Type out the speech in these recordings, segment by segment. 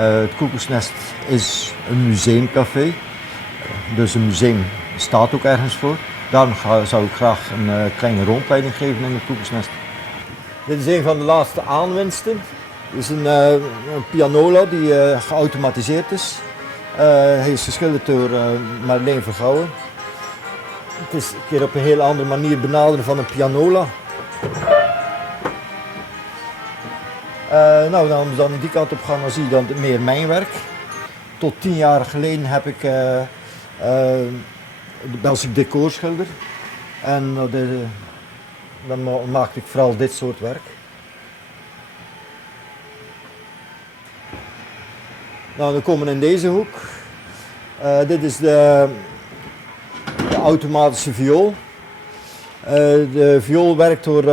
Het Koekoeksnest is een museumcafé, dus een museum staat ook ergens voor. Daarom zou ik graag een kleine rondleiding geven in het Koekoeksnest. Dit is een van de laatste aanwinsten. Dit is een pianola die geautomatiseerd is. Hij is geschilderd door Marleen Vergouwen. Het is een keer op een hele andere manier benaderen van een pianola. Nou, als we dan die kant op gaan, dan zie je dan meer mijn werk. Tot 10 jaar geleden heb ik was ik decorschilder. En dan maakte ik vooral dit soort werk. Nou, dan komen we in deze hoek. Dit is de automatische viool. De viool werkt wordt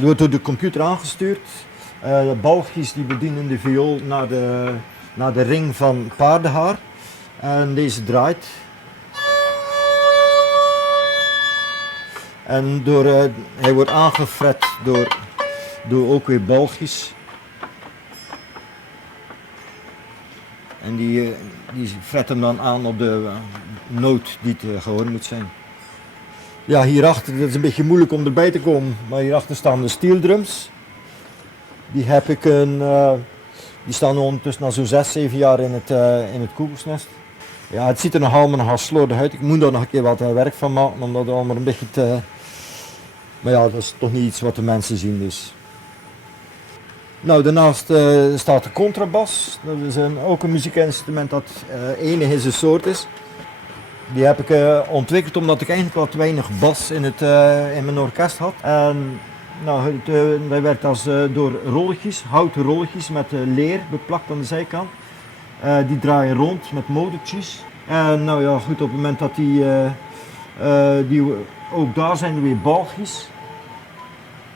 door de computer aangestuurd. De balkjes die bedienen de viool naar de ring van paardenhaar. En deze draait. En hij wordt aangefret door ook weer balkjes. En die fretten dan aan op de noot die het gehoord moet zijn. Ja, hierachter, dat is een beetje moeilijk om erbij te komen, maar hierachter staan de steel drums. Die staan ondertussen al zo'n 6, 7 jaar in het Koekoeksnest. Ja, het ziet er nogal slordig uit. Ik moet daar nog een keer wat werk van maken, omdat het allemaal een beetje te... Maar ja, dat is toch niet iets wat de mensen zien dus. Nou, daarnaast staat de contrabas. Dat is ook een muziekinstrument dat enig in zijn soort is. Die heb ik ontwikkeld omdat ik eigenlijk wat te weinig bas in mijn orkest had. En nou, dat werkt door rolletjes, houten rolletjes met leer beplakt aan de zijkant. Die draaien rond met motortjes. En nou ja, goed, op het moment dat ook daar zijn er weer balgjes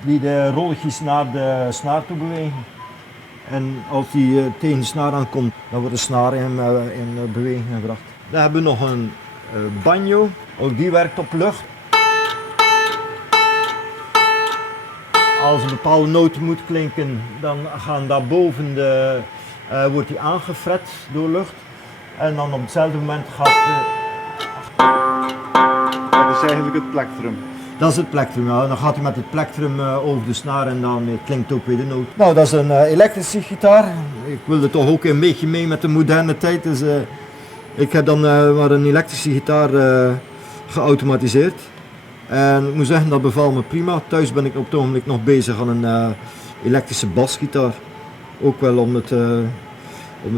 die de rolletjes naar de snaar toe bewegen. En als die tegen de snaar aankomt, dan wordt de snaar in beweging gebracht. Dan hebben we nog een banjo, ook die werkt op lucht. Als een bepaalde noot moet klinken, dan gaan daarboven wordt die aangefret door lucht. En dan op hetzelfde moment gaat Dat is eigenlijk het plektrum. Dat is het plektrum, ja. Dan gaat hij met het plektrum over de snaar en dan klinkt ook weer de noot. Nou, dat is een elektrische gitaar. Ik wilde toch ook een beetje mee met de moderne tijd. Dus ik heb dan maar een elektrische gitaar geautomatiseerd. En ik moet zeggen, dat bevalt me prima. Thuis ben ik op het ogenblik nog bezig aan een elektrische basgitaar. Ook wel om het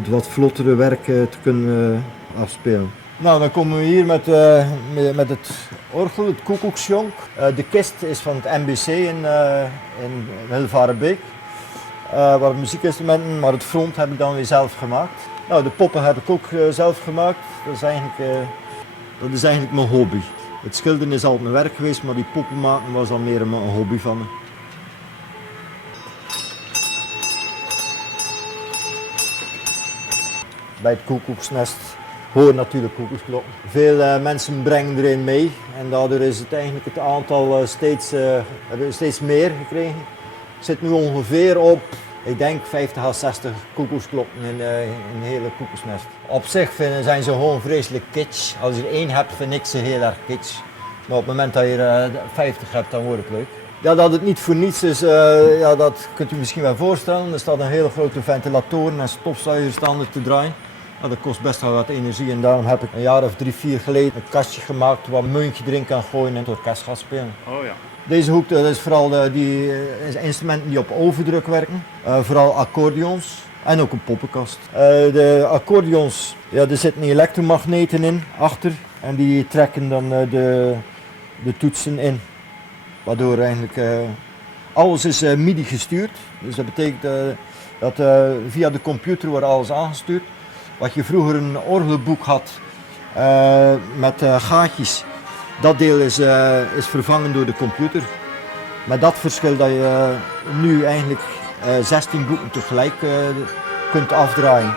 wat vlottere werk te kunnen afspelen. Nou, dan komen we hier met het orgel, het Koekoeksjonk. De kist is van het MBC in Hilvarenbeek. Waar muziekinstrumenten, maar het front heb ik dan weer zelf gemaakt. Nou, de poppen heb ik ook zelf gemaakt. Dat is eigenlijk mijn hobby. Het schilderen is altijd mijn werk geweest, maar die poppen maken was dan meer een hobby van me. Bij het Koekoeksnest horen natuurlijk koekoeksklokken. Veel mensen brengen erin mee en daardoor is het eigenlijk het aantal steeds meer gekregen. Ik zit nu ongeveer op, ik denk 50 à 60 koekoeksklokken in een hele koekoeksnest. Op zich zijn ze gewoon vreselijk kitsch. Als je er één hebt, vind ik ze heel erg kitsch. Maar op het moment dat je er 50 hebt, dan wordt het leuk. Ja, dat het niet voor niets is, dat kunt u misschien wel voorstellen. Er staat een hele grote ventilatoren en stofzuigers staan er te draaien. Nou, dat kost best wel wat energie en daarom heb ik een jaar of 3, 4 geleden een kastje gemaakt waar een muntje erin kan gooien en het orkest gaat spelen. Oh ja. Deze hoek dat is vooral die instrumenten die op overdruk werken, vooral accordeons en ook een poppenkast. De accordeons, ja, er zitten elektromagneten in achter en die trekken dan de toetsen in, waardoor eigenlijk alles is MIDI gestuurd. Dus dat betekent dat via de computer wordt alles aangestuurd. Wat je vroeger een orgelboek had met gaatjes, dat deel is vervangen door de computer. Met dat verschil dat je nu eigenlijk 16 boeken tegelijk kunt afdraaien.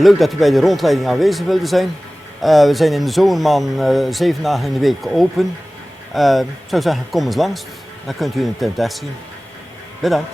Leuk dat u bij de rondleiding aanwezig wilde zijn. We zijn in de zomermaand 7 dagen in de week open. Ik zou zeggen, kom eens langs. Dan kunt u in de tent echt zien. Bedankt.